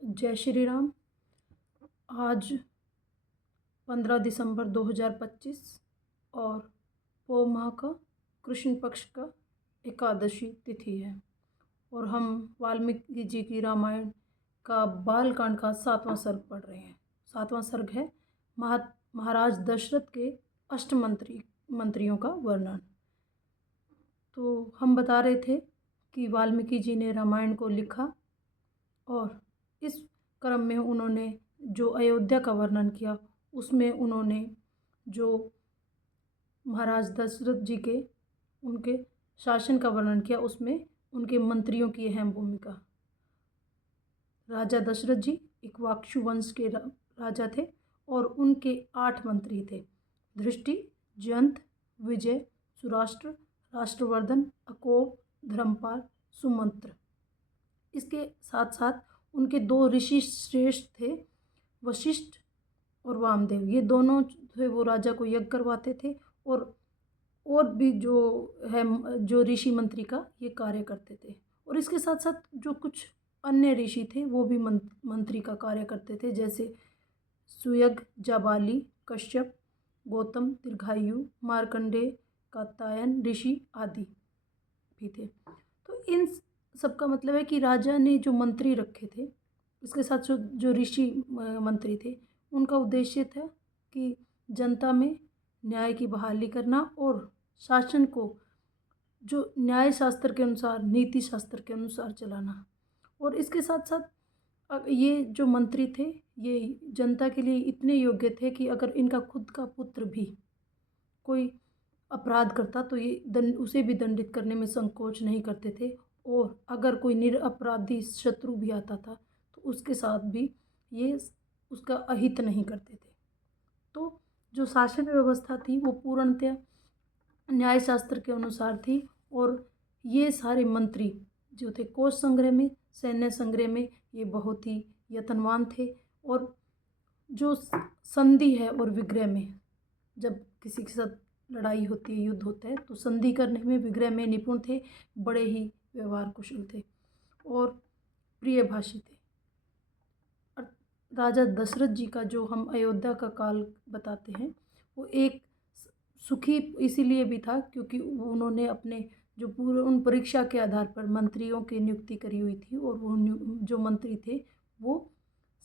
जय श्री राम। आज 15 दिसंबर 2025 और पौ माह का कृष्ण पक्ष का एकादशी तिथि है और हम वाल्मीकि जी की रामायण का बालकांड का 7वां सर्ग पढ़ रहे हैं। 7वां सर्ग है महाराज दशरथ के मंत्रियों का वर्णन। तो हम बता रहे थे कि वाल्मीकि जी ने रामायण को लिखा और इस क्रम में उन्होंने जो अयोध्या का वर्णन किया उसमें उन्होंने जो महाराज दशरथ जी के उनके शासन का वर्णन किया, उसमें उनके मंत्रियों की अहम भूमिका। राजा दशरथ जी इक्ष्वाकु वंश के राजा थे और उनके 8 मंत्री थे: दृष्टि, जयंत, विजय, सुराष्ट्र, राष्ट्रवर्धन, अकोप, धर्मपाल, सुमंत्र। इसके साथ साथ उनके 2 ऋषि श्रेष्ठ थे, वशिष्ठ और वामदेव। ये दोनों थे वो राजा को यज्ञ करवाते थे और भी जो ऋषि मंत्री का ये कार्य करते थे। और इसके साथ साथ जो कुछ अन्य ऋषि थे वो भी मंत्री का कार्य करते थे, जैसे सुयग, जाबाली, कश्यप, गौतम, दीर्घायु, मार्कंडेय, कात्यायन ऋषि आदि भी थे। तो इन सबका मतलब है कि राजा ने जो मंत्री रखे थे, इसके साथ जो ऋषि मंत्री थे, उनका उद्देश्य था कि जनता में न्याय की बहाली करना और शासन को जो न्याय शास्त्र के अनुसार, नीति शास्त्र के अनुसार चलाना। और इसके साथ साथ ये जो मंत्री थे ये जनता के लिए इतने योग्य थे कि अगर इनका खुद का पुत्र भी कोई अपराध करता तो ये उसे भी दंडित करने में संकोच नहीं करते थे। और अगर कोई निरपराधी शत्रु भी आता था तो उसके साथ भी ये उसका अहित नहीं करते थे। तो जो शासन व्यवस्था थी वो पूर्णतः न्याय शास्त्र के अनुसार थी। और ये सारे मंत्री जो थे कोश संग्रह में, सैन्य संग्रह में ये बहुत ही यत्नवान थे। और जो संधि है और विग्रह में, जब किसी के साथ लड़ाई होती है, युद्ध होता है, तो संधि करने में, विग्रह में निपुण थे, बड़े ही व्यवहार कुशल थे और प्रियभाषी थे। राजा दशरथ जी का जो हम अयोध्या का काल बताते हैं वो एक सुखी इसीलिए भी था क्योंकि उन्होंने अपने जो पूर्व उन परीक्षा के आधार पर मंत्रियों की नियुक्ति करी हुई थी और वो जो मंत्री थे वो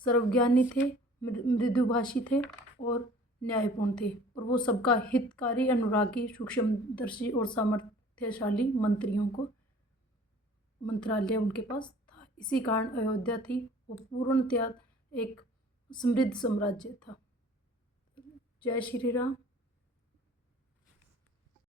सर्वज्ञानी थे, मृदुभाषी थे और न्यायपूर्ण थे और वो सबका हितकारी, अनुरागी, सूक्ष्मदर्शी और सामर्थ्यशाली मंत्रियों को मंत्रालय उनके पास था। इसी कारण अयोध्या थी वो पूर्णतया एक समृद्ध साम्राज्य था। जय श्री राम।